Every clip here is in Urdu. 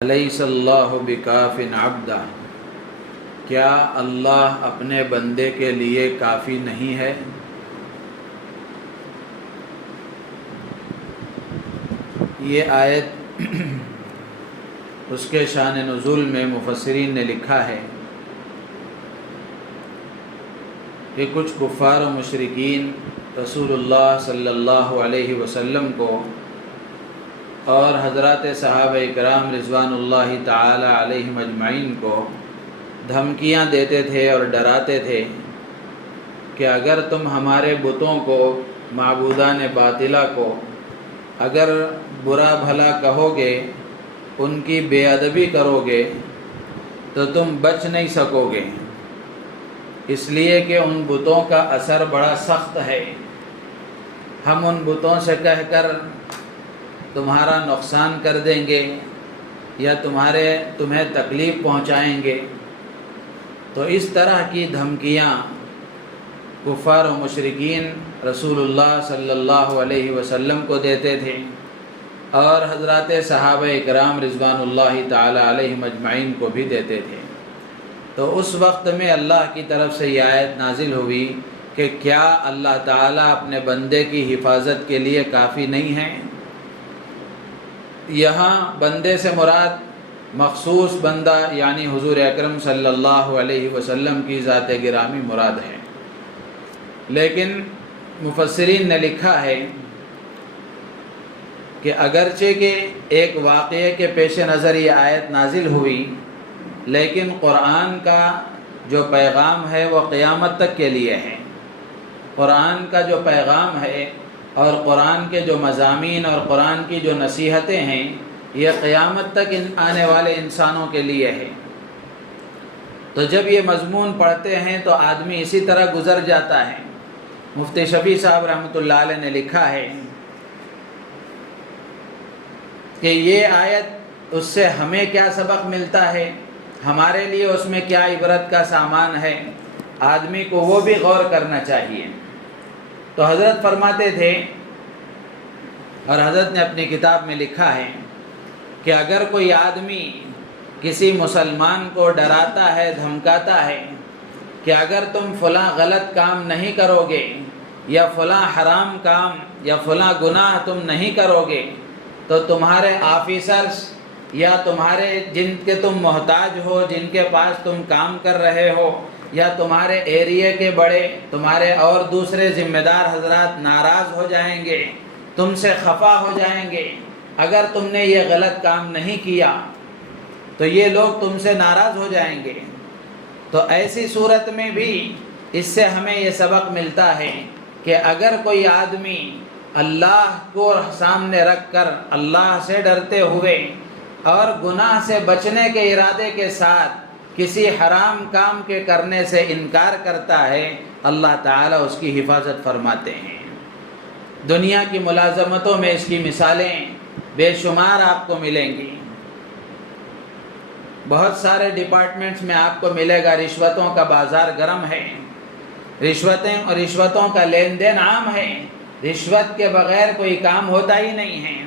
الیس اللہ بکاف عبدہ، کیا اللہ اپنے بندے کے لیے کافی نہیں ہے؟ یہ آیت اس کے شان نزول میں مفسرین نے لکھا ہے کہ کچھ کفار و مشرکین رسول اللہ صلی اللہ علیہ وسلم کو اور حضرات صحابہ کرام رضوان اللہ تعالی علیہم اجمعین کو دھمکیاں دیتے تھے اور ڈراتے تھے کہ اگر تم ہمارے بتوں کو، معبودان باطلہ کو اگر برا بھلا کہو گے، ان کی بے ادبی کرو گے تو تم بچ نہیں سکو گے، اس لیے کہ ان بتوں کا اثر بڑا سخت ہے۔ ہم ان بتوں سے کہہ کر تمہارا نقصان کر دیں گے یا تمہیں تکلیف پہنچائیں گے۔ تو اس طرح کی دھمکیاں کفار و مشرکین رسول اللہ صلی اللہ علیہ وسلم کو دیتے تھے اور حضرات صحابہ کرام رضوان اللہ تعالی علیہم اجمعین کو بھی دیتے تھے۔ تو اس وقت میں اللہ کی طرف سے یہ آیت نازل ہوئی کہ کیا اللہ تعالیٰ اپنے بندے کی حفاظت کے لیے کافی نہیں ہے؟ یہاں بندے سے مراد مخصوص بندہ یعنی حضور اکرم صلی اللہ علیہ وسلم کی ذات گرامی مراد ہے، لیکن مفسرین نے لکھا ہے کہ اگرچہ کہ ایک واقعے کے پیش نظر یہ آیت نازل ہوئی، لیکن قرآن کا جو پیغام ہے وہ قیامت تک کے لیے ہے۔ قرآن کا جو پیغام ہے اور قرآن کے جو مضامین اور قرآن کی جو نصیحتیں ہیں، یہ قیامت تک آنے والے انسانوں کے لیے ہے۔ تو جب یہ مضمون پڑھتے ہیں تو آدمی اسی طرح گزر جاتا ہے۔ مفتی شفیع صاحب رحمۃ اللہ علیہ نے لکھا ہے کہ یہ آیت اس سے ہمیں کیا سبق ملتا ہے، ہمارے لیے اس میں کیا عبرت کا سامان ہے، آدمی کو وہ بھی غور کرنا چاہیے۔ تو حضرت فرماتے تھے اور حضرت نے اپنی کتاب میں لکھا ہے کہ اگر کوئی آدمی کسی مسلمان کو ڈراتا ہے، دھمکاتا ہے کہ اگر تم فلاں غلط کام نہیں کرو گے یا فلاں حرام کام یا فلاں گناہ تم نہیں کرو گے تو تمہارے آفیسرز یا تمہارے جن کے تم محتاج ہو، جن کے پاس تم کام کر رہے ہو، یا تمہارے ایریے کے بڑے، تمہارے اور دوسرے ذمہ دار حضرات ناراض ہو جائیں گے، تم سے خفا ہو جائیں گے۔ اگر تم نے یہ غلط کام نہیں کیا تو یہ لوگ تم سے ناراض ہو جائیں گے۔ تو ایسی صورت میں بھی اس سے ہمیں یہ سبق ملتا ہے کہ اگر کوئی آدمی اللہ کو سامنے رکھ کر، اللہ سے ڈرتے ہوئے اور گناہ سے بچنے کے ارادے کے ساتھ کسی حرام کام کے کرنے سے انکار کرتا ہے، اللہ تعالیٰ اس کی حفاظت فرماتے ہیں۔ دنیا کی ملازمتوں میں اس کی مثالیں بے شمار آپ کو ملیں گی۔ بہت سارے ڈپارٹمنٹس میں آپ کو ملے گا رشوتوں کا بازار گرم ہے، رشوتیں اور رشوتوں کا لین دین عام ہے، رشوت کے بغیر کوئی کام ہوتا ہی نہیں ہے۔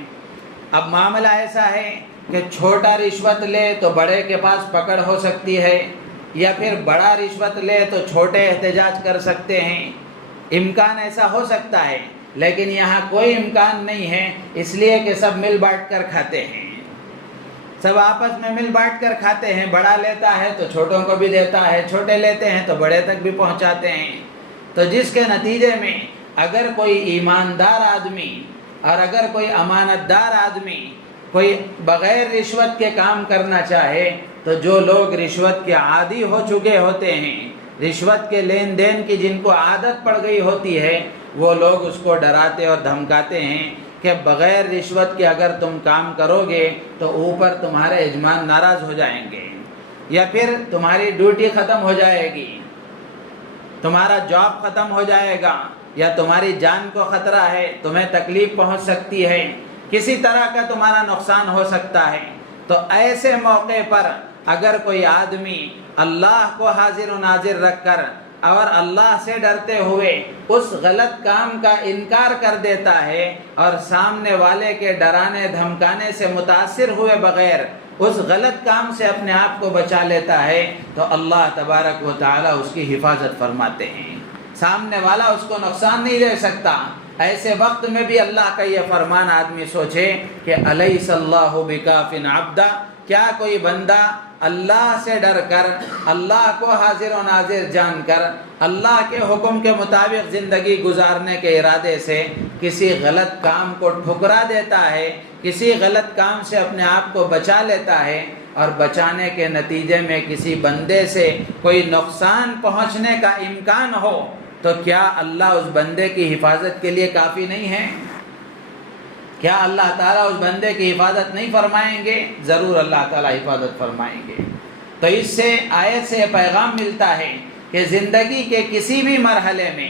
اب معاملہ ایسا ہے کہ چھوٹا رشوت لے تو بڑے کے پاس پکڑ ہو سکتی ہے، یا پھر بڑا رشوت لے تو چھوٹے احتجاج کر سکتے ہیں۔ امکان ایسا ہو سکتا ہے، لیکن یہاں کوئی امکان نہیں ہے، اس لیے کہ سب مل بانٹ کر کھاتے ہیں، سب آپس میں مل بانٹ کر کھاتے ہیں۔ بڑا لیتا ہے تو چھوٹوں کو بھی دیتا ہے، چھوٹے لیتے ہیں تو بڑے تک بھی پہنچاتے ہیں۔ تو جس کے نتیجے میں اگر کوئی ایماندار آدمی اور اگر کوئی امانت دار آدمی کوئی بغیر رشوت کے کام کرنا چاہے تو جو لوگ رشوت کے عادی ہو چکے ہوتے ہیں، رشوت کے لین دین کی جن کو عادت پڑ گئی ہوتی ہے، وہ لوگ اس کو ڈراتے اور دھمکاتے ہیں کہ بغیر رشوت کے اگر تم کام کرو گے تو اوپر تمہارے یجمان ناراض ہو جائیں گے، یا پھر تمہاری ڈیوٹی ختم ہو جائے گی، تمہارا جاب ختم ہو جائے گا، یا تمہاری جان کو خطرہ ہے، تمہیں تکلیف پہنچ سکتی ہے، کسی طرح کا تمہارا نقصان ہو سکتا ہے۔ تو ایسے موقع پر اگر کوئی آدمی اللہ کو حاضر و ناظر رکھ کر اور اللہ سے ڈرتے ہوئے اس غلط کام کا انکار کر دیتا ہے اور سامنے والے کے ڈرانے دھمکانے سے متاثر ہوئے بغیر اس غلط کام سے اپنے آپ کو بچا لیتا ہے تو اللہ تبارک و تعالی اس کی حفاظت فرماتے ہیں، سامنے والا اس کو نقصان نہیں دے سکتا۔ ایسے وقت میں بھی اللہ کا یہ فرمان آدمی سوچے کہ الیس اللہ بکاف عبدا، کیا کوئی بندہ اللہ سے ڈر کر، اللہ کو حاضر و ناظر جان کر، اللہ کے حکم کے مطابق زندگی گزارنے کے ارادے سے کسی غلط کام کو ٹھکرا دیتا ہے، کسی غلط کام سے اپنے آپ کو بچا لیتا ہے، اور بچانے کے نتیجے میں کسی بندے سے کوئی نقصان پہنچنے کا امکان ہو، تو کیا اللہ اس بندے کی حفاظت کے لیے کافی نہیں ہے؟ کیا اللہ تعالیٰ اس بندے کی حفاظت نہیں فرمائیں گے؟ ضرور اللہ تعالیٰ حفاظت فرمائیں گے۔ تو اس سے آیت سے پیغام ملتا ہے کہ زندگی کے کسی بھی مرحلے میں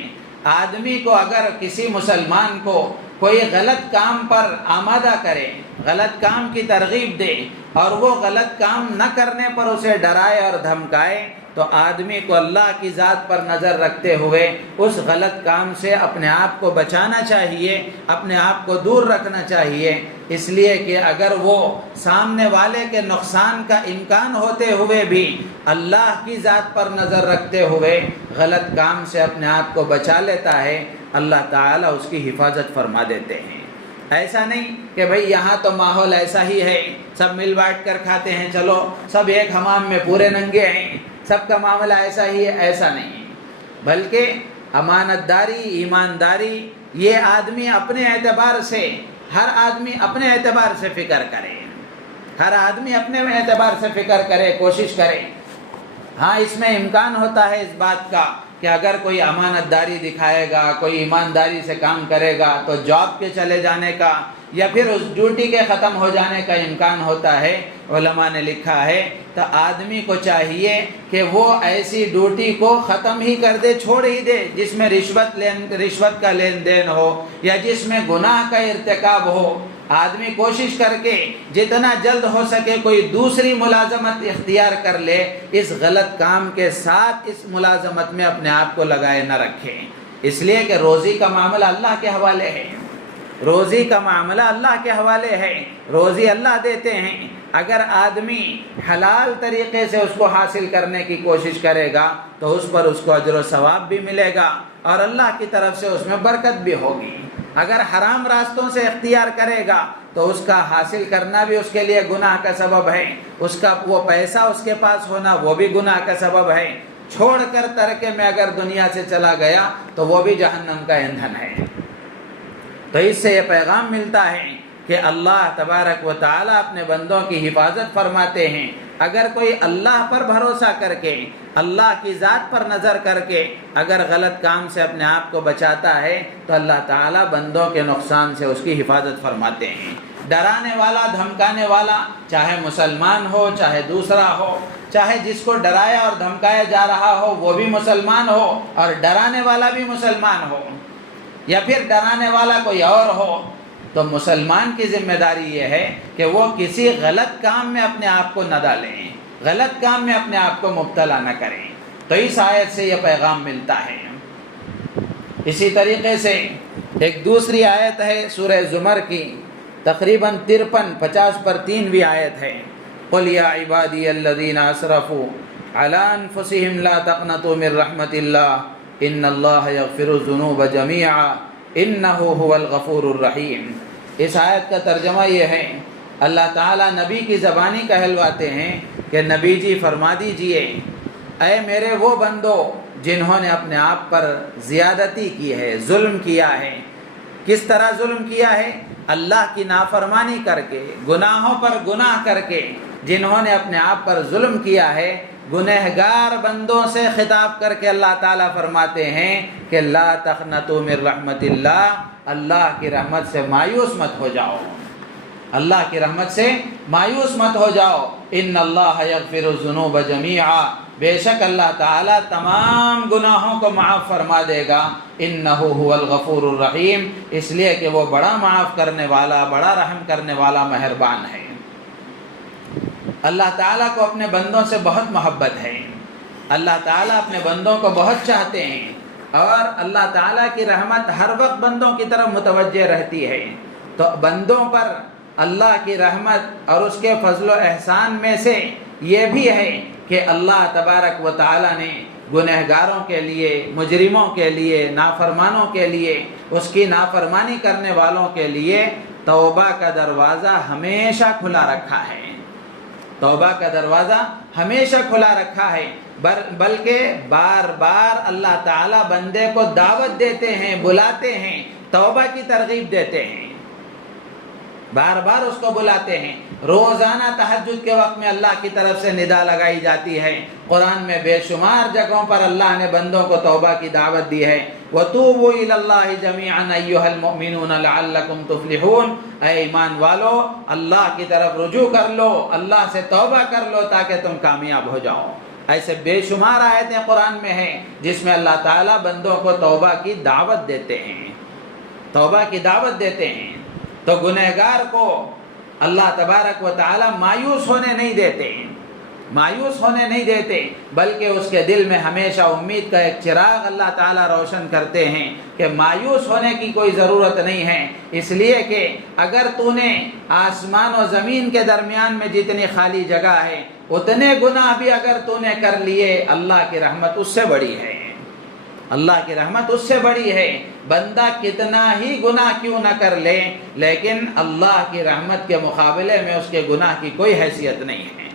آدمی کو اگر کسی مسلمان کو کوئی غلط کام پر آمادہ کرے، غلط کام کی ترغیب دے اور وہ غلط کام نہ کرنے پر اسے ڈرائے اور دھمکائے، تو آدمی کو اللہ کی ذات پر نظر رکھتے ہوئے اس غلط کام سے اپنے آپ کو بچانا چاہیے، اپنے آپ کو دور رکھنا چاہیے، اس لیے کہ اگر وہ سامنے والے کے نقصان کا امکان ہوتے ہوئے بھی اللہ کی ذات پر نظر رکھتے ہوئے غلط کام سے اپنے آپ کو بچا لیتا ہے، اللہ تعالیٰ اس کی حفاظت فرما دیتے ہیں۔ ایسا نہیں کہ بھئی یہاں تو ماحول ایسا ہی ہے، سب مل بانٹ کر کھاتے ہیں، چلو سب ایک حمام میں پورے ننگے ہیں، سب کا معاملہ ایسا ہی ہے، ایسا نہیں، بلکہ امانت داری، ایمانداری، یہ آدمی اپنے اعتبار سے، ہر آدمی اپنے اعتبار سے فکر کرے، ہر آدمی اپنے اعتبار سے فکر کرے، کوشش کرے۔ ہاں اس میں امکان ہوتا ہے اس بات کا کہ اگر کوئی امانت داری دکھائے گا، کوئی ایمانداری سے کام کرے گا تو جاب کے چلے جانے کا یا پھر اس ڈیوٹی کے ختم ہو جانے کا امکان ہوتا ہے۔ علماء نے لکھا ہے تو آدمی کو چاہیے کہ وہ ایسی ڈیوٹی کو ختم ہی کر دے، چھوڑ ہی دے جس میں رشوت کا لین دین ہو یا جس میں گناہ کا ارتکاب ہو۔ آدمی کوشش کر کے جتنا جلد ہو سکے کوئی دوسری ملازمت اختیار کر لے، اس غلط کام کے ساتھ اس ملازمت میں اپنے آپ کو لگائے نہ رکھے، اس لیے کہ روزی کا معاملہ اللہ کے حوالے ہے، روزی کا معاملہ اللہ کے حوالے ہے، روزی اللہ دیتے ہیں۔ اگر آدمی حلال طریقے سے اس کو حاصل کرنے کی کوشش کرے گا تو اس پر اس کو اجر و ثواب بھی ملے گا اور اللہ کی طرف سے اس میں برکت بھی ہوگی۔ اگر حرام راستوں سے اختیار کرے گا تو اس کا حاصل کرنا بھی اس کے لیے گناہ کا سبب ہے، اس کا وہ پیسہ اس کے پاس ہونا وہ بھی گناہ کا سبب ہے، چھوڑ کر ترکے میں اگر دنیا سے چلا گیا تو وہ بھی جہنم کا ایندھن ہے۔ تو اس سے یہ پیغام ملتا ہے کہ اللہ تبارک و تعالیٰ اپنے بندوں کی حفاظت فرماتے ہیں۔ اگر کوئی اللہ پر بھروسہ کر کے، اللہ کی ذات پر نظر کر کے اگر غلط کام سے اپنے آپ کو بچاتا ہے تو اللہ تعالیٰ بندوں کے نقصان سے اس کی حفاظت فرماتے ہیں۔ ڈرانے والا، دھمکانے والا، چاہے مسلمان ہو چاہے دوسرا ہو، چاہے جس کو ڈرایا اور دھمکایا جا رہا ہو وہ بھی مسلمان ہو اور ڈرانے والا بھی مسلمان ہو، یا پھر ڈرانے والا کوئی اور ہو، تو مسلمان کی ذمہ داری یہ ہے کہ وہ کسی غلط کام میں اپنے آپ کو نہ ڈالیں، غلط کام میں اپنے آپ کو مبتلا نہ کریں۔ تو اس آیت سے یہ پیغام ملتا ہے۔ اسی طریقے سے ایک دوسری آیت ہے سورہ زمر کی، تقریباً 53-50 پر 3ویں آیت ہے، قُلْ يَا عِبَادِيَ الَّذِينَ أَسْرَفُوا عَلَىٰ أَنفُسِهِمْ لَا تَقْنَطُوا مِن رَحْمَةِ اللَّهِ إِنَّ اللَّهَ يَغْفِرُ الذُّنُوبَ جَمِيعًا إِنَّهُ هُوَ الْغَفُورُ الرَّحِيمُ۔ اس آیت کا ترجمہ یہ ہے، اللہ تعالیٰ نبی کی زبانی کہلواتے ہیں کہ نبی جی فرما دیجئے، اے میرے وہ بندو جنہوں نے اپنے آپ پر زیادتی کی ہے، ظلم کیا ہے۔ کس طرح ظلم کیا ہے؟ اللہ کی نافرمانی کر کے، گناہوں پر گناہ کر کے جنہوں نے اپنے آپ پر ظلم کیا ہے، گنہگار بندوں سے خطاب کر کے اللہ تعالیٰ فرماتے ہیں کہ لا تقنطوا من رحمت اللہ، اللہ کی رحمت سے مایوس مت ہو جاؤ، اللہ کی رحمت سے مایوس مت ہو جاؤ۔ ان اللہ یغفر الذنوب جمیعا، بے شک اللہ تعالیٰ تمام گناہوں کو معاف فرما دے گا۔ انہ هو الغفور الرحیم، اس لیے کہ وہ بڑا معاف کرنے والا، بڑا رحم کرنے والا، مہربان ہے۔ اللہ تعالیٰ کو اپنے بندوں سے بہت محبت ہے، اللہ تعالیٰ اپنے بندوں کو بہت چاہتے ہیں، اور اللہ تعالیٰ کی رحمت ہر وقت بندوں کی طرف متوجہ رہتی ہے۔ تو بندوں پر اللہ کی رحمت اور اس کے فضل و احسان میں سے یہ بھی ہے کہ اللہ تبارک و تعالی نے گنہگاروں کے لیے، مجرموں کے لیے، نافرمانوں کے لیے، اس کی نافرمانی کرنے والوں کے لیے توبہ کا دروازہ ہمیشہ کھلا رکھا ہے۔ توبہ کا دروازہ ہمیشہ کھلا رکھا ہے، بلکہ بار بار اللہ تعالیٰ بندے کو دعوت دیتے ہیں، بلاتے ہیں، توبہ کی ترغیب دیتے ہیں، بار بار اس کو بلاتے ہیں۔ روزانہ تہجد کے وقت میں اللہ کی طرف سے ندا لگائی جاتی ہے۔ قرآن میں بے شمار جگہوں پر اللہ نے بندوں کو توبہ کی دعوت دی ہے۔ وَتُوبُوا إِلَى اللَّهِ جَمِيعًا أَيُّهَا الْمُؤْمِنُونَ لَعَلَّكُمْ تُفْلِحُونَ، اے ایمان والو اللہ کی طرف رجوع کر لو، اللہ سے توبہ کر لو تاکہ تم کامیاب ہو جاؤ۔ ایسے بے شمار آیتیں قرآن میں ہیں جس میں اللہ تعالیٰ بندوں کو توبہ کی دعوت دیتے ہیں، توبہ کی دعوت دیتے ہیں۔ تو گنہگار کو اللہ تبارک و تعالیٰ مایوس ہونے نہیں دیتے، مایوس ہونے نہیں دیتے، بلکہ اس کے دل میں ہمیشہ امید کا ایک چراغ اللہ تعالیٰ روشن کرتے ہیں کہ مایوس ہونے کی کوئی ضرورت نہیں ہے، اس لیے کہ اگر تو نے آسمان و زمین کے درمیان میں جتنی خالی جگہ ہے اتنے گناہ بھی اگر تو نے کر لیے، اللہ کی رحمت اس سے بڑی ہے، اللہ کی رحمت اس سے بڑی ہے۔ بندہ کتنا ہی گناہ کیوں نہ کر لے، لیکن اللہ کی رحمت کے مقابلے میں اس کے گناہ کی کوئی حیثیت نہیں ہے۔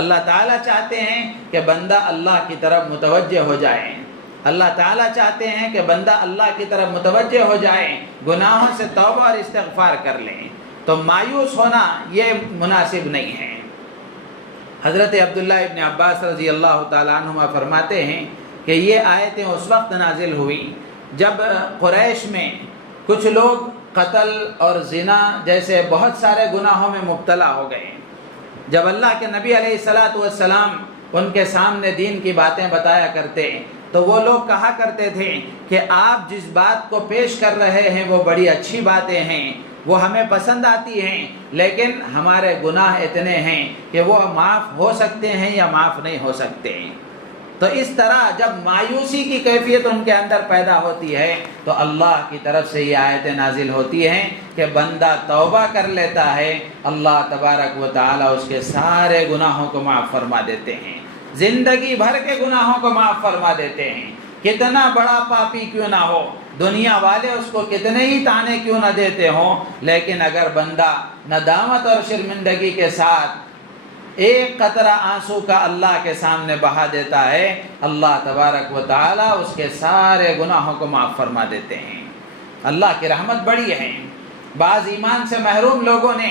اللہ تعالیٰ چاہتے ہیں کہ بندہ اللہ کی طرف متوجہ ہو جائے، اللہ تعالیٰ چاہتے ہیں کہ بندہ اللہ کی طرف متوجہ ہو جائے، گناہوں سے توبہ اور استغفار کر لیں، تو مایوس ہونا یہ مناسب نہیں ہے۔ حضرت عبداللہ ابن عباس رضی اللہ تعالیٰ عنہما فرماتے ہیں کہ یہ آیتیں اس وقت نازل ہوئی جب قریش میں کچھ لوگ قتل اور زنا جیسے بہت سارے گناہوں میں مبتلا ہو گئے۔ جب اللہ کے نبی علیہ الصلاۃ والسلام ان کے سامنے دین کی باتیں بتایا کرتے تو وہ لوگ کہا کرتے تھے کہ آپ جس بات کو پیش کر رہے ہیں وہ بڑی اچھی باتیں ہیں، وہ ہمیں پسند آتی ہیں، لیکن ہمارے گناہ اتنے ہیں کہ وہ معاف ہو سکتے ہیں یا معاف نہیں ہو سکتے۔ تو اس طرح جب مایوسی کی کیفیت ان کے اندر پیدا ہوتی ہے تو اللہ کی طرف سے یہ آیتیں نازل ہوتی ہیں کہ بندہ توبہ کر لیتا ہے، اللہ تبارک و تعالیٰ اس کے سارے گناہوں کو معاف فرما دیتے ہیں، زندگی بھر کے گناہوں کو معاف فرما دیتے ہیں۔ کتنا بڑا پاپی کیوں نہ ہو، دنیا والے اس کو کتنے ہی تانے کیوں نہ دیتے ہوں، لیکن اگر بندہ ندامت اور شرمندگی کے ساتھ ایک قطرہ آنسو کا اللہ کے سامنے بہا دیتا ہے، اللہ تبارک و تعالیٰ اس کے سارے گناہوں کو معاف فرما دیتے ہیں۔ اللہ کی رحمت بڑی ہے۔ بعض ایمان سے محروم لوگوں نے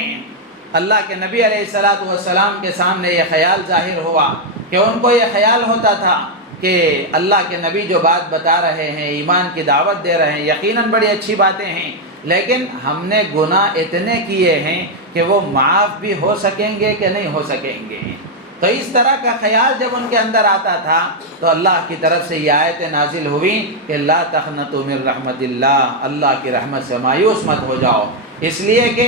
اللہ کے نبی علیہ الصلاۃ والسلام کے سامنے یہ خیال ظاہر ہوا کہ ان کو یہ خیال ہوتا تھا کہ اللہ کے نبی جو بات بتا رہے ہیں، ایمان کی دعوت دے رہے ہیں، یقیناً بڑی اچھی باتیں ہیں، لیکن ہم نے گناہ اتنے کیے ہیں کہ وہ معاف بھی ہو سکیں گے کہ نہیں ہو سکیں گے۔ تو اس طرح کا خیال جب ان کے اندر آتا تھا تو اللہ کی طرف سے یہ آیتیں نازل ہوئی کہ لا تقنطوا من رحمت اللہ، اللہ کی رحمت سے مایوس مت ہو جاؤ، اس لیے کہ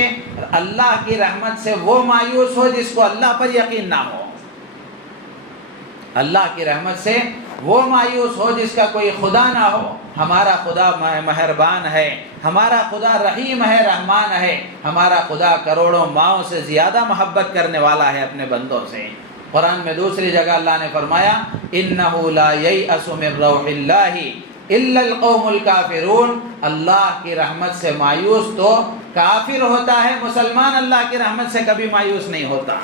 اللہ کی رحمت سے وہ مایوس ہو جس کو اللہ پر یقین نہ ہو، اللہ کی رحمت سے وہ مایوس ہو جس کا کوئی خدا نہ ہو۔ ہمارا خدا مہربان ہے، ہمارا خدا رحیم ہے، رحمان ہے، ہمارا خدا کروڑوں ماؤں سے زیادہ محبت کرنے والا ہے اپنے بندوں سے۔ قرآن میں دوسری جگہ اللہ نے فرمایا اِنَّهُ لَا يَيْأَسُ مِن رَّوْحِ اللَّهِ إِلَّا الْقَوْمُ الْكَافِرُونَ، اللہ کی رحمت سے مایوس تو کافر ہوتا ہے، مسلمان اللہ کی رحمت سے کبھی مایوس نہیں ہوتا،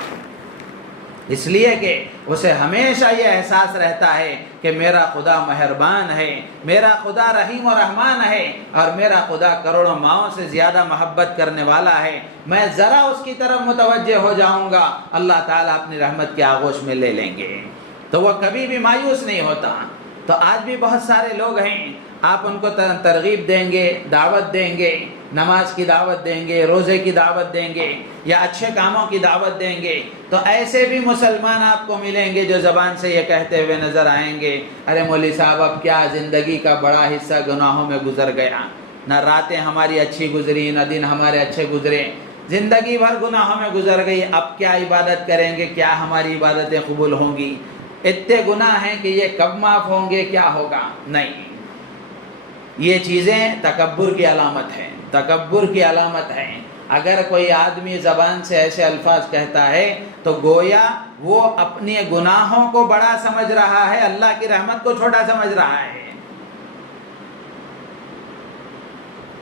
اس لیے کہ اسے ہمیشہ یہ احساس رہتا ہے کہ میرا خدا مہربان ہے، میرا خدا رحیم و رحمان ہے، اور میرا خدا کروڑوں ماؤں سے زیادہ محبت کرنے والا ہے۔ میں ذرا اس کی طرف متوجہ ہو جاؤں گا، اللہ تعالیٰ اپنی رحمت کے آغوش میں لے لیں گے، تو وہ کبھی بھی مایوس نہیں ہوتا۔ تو آج بھی بہت سارے لوگ ہیں، آپ ان کو ترغیب دیں گے، دعوت دیں گے، نماز کی دعوت دیں گے، روزے کی دعوت دیں گے، یا اچھے کاموں کی دعوت دیں گے، تو ایسے بھی مسلمان آپ کو ملیں گے جو زبان سے یہ کہتے ہوئے نظر آئیں گے، ارے مولوی صاحب اب کیا زندگی کا بڑا حصہ گناہوں میں گزر گیا، نہ راتیں ہماری اچھی گزری نہ دن ہمارے اچھے گزرے، زندگی بھر گناہوں میں گزر گئی، اب کیا عبادت کریں گے، کیا ہماری عبادتیں قبول ہوں گی، اتنے گناہ ہیں کہ یہ کب معاف ہوں گے، کیا ہوگا؟ نہیں، یہ چیزیں تکبر کی علامت ہے، تکبر کی علامت ہے۔ اگر کوئی آدمی زبان سے ایسے الفاظ کہتا ہے تو گویا وہ اپنے گناہوں کو بڑا سمجھ رہا ہے، اللہ کی رحمت کو چھوٹا سمجھ رہا ہے۔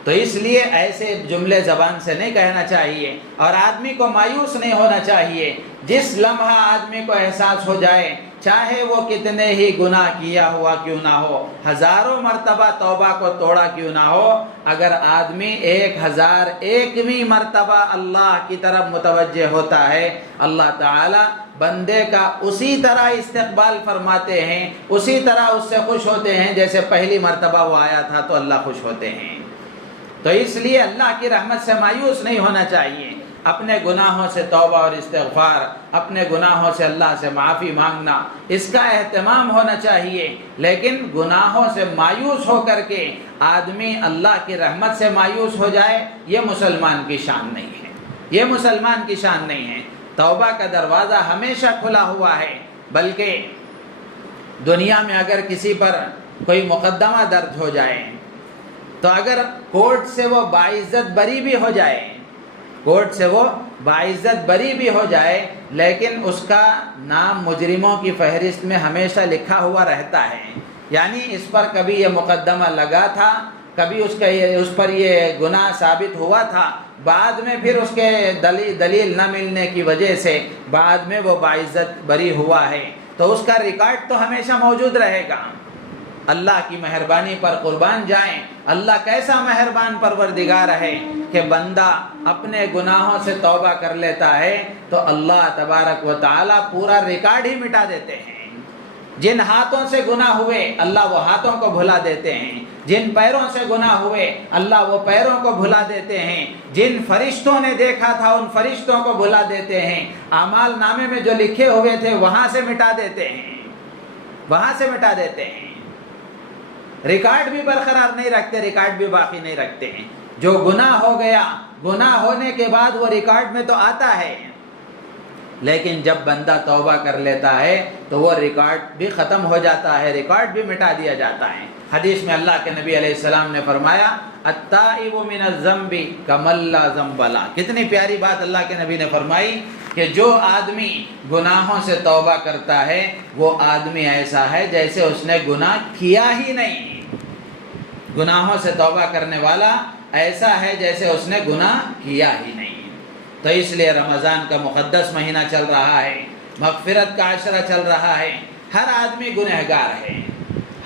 تو اس لیے ایسے جملے زبان سے نہیں کہنا چاہیے، اور آدمی کو مایوس نہیں ہونا چاہیے۔ جس لمحہ آدمی کو احساس ہو جائے، چاہے وہ کتنے ہی گناہ کیا ہوا کیوں نہ ہو، ہزاروں مرتبہ توبہ کو توڑا کیوں نہ ہو، اگر آدمی 1001ویں مرتبہ اللہ کی طرف متوجہ ہوتا ہے، اللہ تعالی بندے کا اسی طرح استقبال فرماتے ہیں، اسی طرح اس سے خوش ہوتے ہیں جیسے پہلی مرتبہ وہ آیا تھا تو اللہ خوش ہوتے ہیں۔ تو اس لیے اللہ کی رحمت سے مایوس نہیں ہونا چاہیے، اپنے گناہوں سے توبہ اور استغفار، اپنے گناہوں سے اللہ سے معافی مانگنا، اس کا اہتمام ہونا چاہیے۔ لیکن گناہوں سے مایوس ہو کر کے آدمی اللہ کی رحمت سے مایوس ہو جائے، یہ مسلمان کی شان نہیں ہے، یہ مسلمان کی شان نہیں ہے۔ توبہ کا دروازہ ہمیشہ کھلا ہوا ہے، بلکہ دنیا میں اگر کسی پر کوئی مقدمہ درج ہو جائے تو اگر کورٹ سے وہ باعزت بری بھی ہو جائے، کورٹ سے وہ باعزت بری بھی ہو جائے، لیکن اس کا نام مجرموں کی فہرست میں ہمیشہ لکھا ہوا رہتا ہے۔ یعنی اس پر کبھی یہ مقدمہ لگا تھا، کبھی اس پر یہ گناہ ثابت ہوا تھا، بعد میں پھر اس کے دلیل نہ ملنے کی وجہ سے بعد میں وہ باعزت بری ہوا ہے، تو اس کا ریکارڈ تو ہمیشہ موجود رہے گا۔ اللہ کی مہربانی پر قربان جائیں، اللہ کیسا مہربان پروردگار ہے کہ بندہ اپنے گناہوں سے توبہ کر لیتا ہے تو اللہ تبارک و تعالی پورا ریکارڈ ہی مٹا دیتے ہیں۔ جن ہاتھوں سے گناہ ہوئے اللہ وہ ہاتھوں کو بھلا دیتے ہیں، جن پیروں سے گناہ ہوئے اللہ وہ پیروں کو بھلا دیتے ہیں، جن فرشتوں نے دیکھا تھا ان فرشتوں کو بھلا دیتے ہیں، اعمال نامے میں جو لکھے ہوئے تھے وہاں سے مٹا دیتے ہیں، وہاں سے مٹا دیتے ہیں۔ ریکارڈ بھی برقرار نہیں رکھتے، ریکارڈ بھی باقی نہیں رکھتے ہیں۔ جو گناہ ہو گیا، گناہ ہونے کے بعد وہ ریکارڈ میں تو آتا ہے، لیکن جب بندہ توبہ کر لیتا ہے تو وہ ریکارڈ بھی ختم ہو جاتا ہے، ریکارڈ بھی مٹا دیا جاتا ہے۔ حدیث میں اللہ کے نبی علیہ السلام نے فرمایا التائب من الذنب کمن لا ذنب لہ۔ کتنی پیاری بات اللہ کے نبی نے فرمائی کہ جو آدمی گناہوں سے توبہ کرتا ہے وہ آدمی ایسا ہے جیسے اس نے گناہ کیا ہی نہیں۔ گناہوں سے توبہ کرنے والا ایسا ہے جیسے اس نے گناہ کیا ہی نہیں۔ تو اس لیے رمضان کا مقدس مہینہ چل رہا ہے، مغفرت کا عشرہ چل رہا ہے، ہر آدمی گنہگار ہے،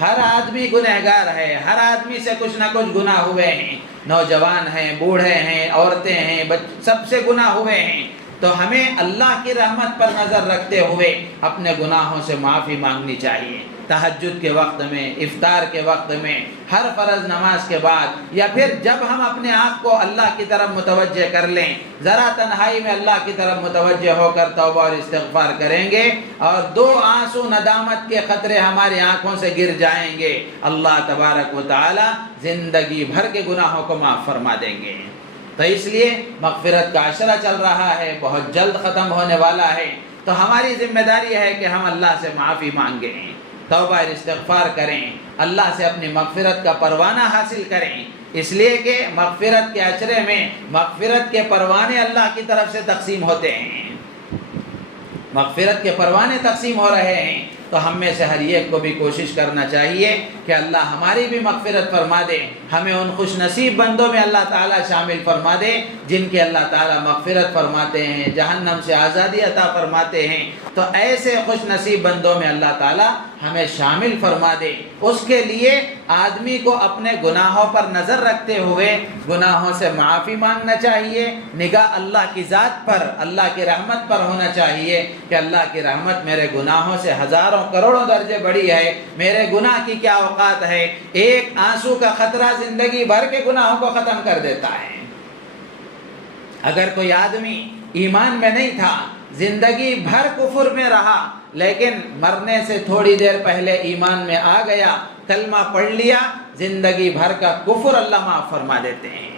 ہر آدمی گنہگار ہے، ہر آدمی سے کچھ نہ کچھ گناہ ہوئے ہیں، نوجوان ہیں، بوڑھے ہیں، عورتیں ہیں، سب سے گناہ ہوئے ہیں۔ تو ہمیں اللہ کی رحمت پر نظر رکھتے ہوئے اپنے گناہوں سے معافی مانگنی چاہیے۔ تہجد کے وقت میں، افطار کے وقت میں، ہر فرض نماز کے بعد، یا پھر جب ہم اپنے آپ کو اللہ کی طرف متوجہ کر لیں، ذرا تنہائی میں اللہ کی طرف متوجہ ہو کر توبہ اور استغفار کریں گے اور 2 آنسو ندامت کے قطرے ہماری آنکھوں سے گر جائیں گے، اللہ تبارک و تعالی زندگی بھر کے گناہوں کو معاف فرما دیں گے۔ تو اس لیے مغفرت کا عشرہ چل رہا ہے، بہت جلد ختم ہونے والا ہے، تو ہماری ذمہ داری ہے کہ ہم اللہ سے معافی مانگیں، توبہ اور استغفار کریں، اللہ سے اپنی مغفرت کا پروانہ حاصل کریں، اس لیے کہ مغفرت کے عشرے میں مغفرت کے پروانے اللہ کی طرف سے تقسیم ہوتے ہیں، مغفرت کے پروانے تقسیم ہو رہے ہیں۔ تو ہم میں سے ہر ایک کو بھی کوشش کرنا چاہیے کہ اللہ ہماری بھی مغفرت فرما دے، ہمیں ان خوش نصیب بندوں میں اللہ تعالیٰ شامل فرما دے جن کے اللہ تعالیٰ مغفرت فرماتے ہیں، جہنم سے آزادی عطا فرماتے ہیں۔ تو ایسے خوش نصیب بندوں میں اللہ تعالیٰ ہمیں شامل فرما دے۔ اس کے لیے آدمی کو اپنے گناہوں پر نظر رکھتے ہوئے گناہوں سے معافی مانگنا چاہیے، نگاہ اللہ کی ذات پر، اللہ کی رحمت پر ہونا چاہیے کہ اللہ کی رحمت میرے گناہوں سے ہزاروں کروڑوں درجے بڑی ہے، میرے گناہ کی کیا اوقات ہے، ایک آنسو کا خطرہ زندگی بھر کے گناہوں کو ختم کر دیتا ہے۔ اگر کوئی آدمی ایمان میں نہیں تھا، زندگی بھر کفر میں رہا، لیکن مرنے سے تھوڑی دیر پہلے ایمان میں آ گیا، کلمہ پڑھ لیا، زندگی بھر کا کفر اللہ معاف فرما دیتے ہیں،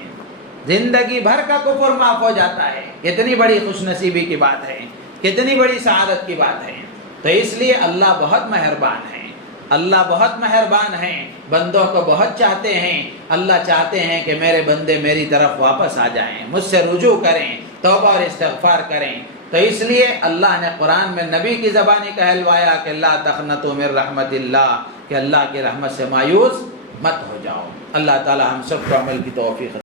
زندگی بھر کا کفر معاف ہو جاتا ہے۔ کتنی بڑی خوش نصیبی کی بات ہے، کتنی بڑی سعادت کی بات ہے۔ تو اس لیے اللہ بہت مہربان ہے، اللہ بہت مہربان ہیں، بندوں کو بہت چاہتے ہیں۔ اللہ چاہتے ہیں کہ میرے بندے میری طرف واپس آ جائیں، مجھ سے رجوع کریں، توبہ اور استغفار کریں۔ تو اس لیے اللہ نے قرآن میں نبی کی زبانی کہلوایا کہ لا تقنطوا من رحمت اللہ، کہ اللہ کی رحمت سے مایوس مت ہو جاؤ۔ اللہ تعالی ہم سب کو عمل کی توفیق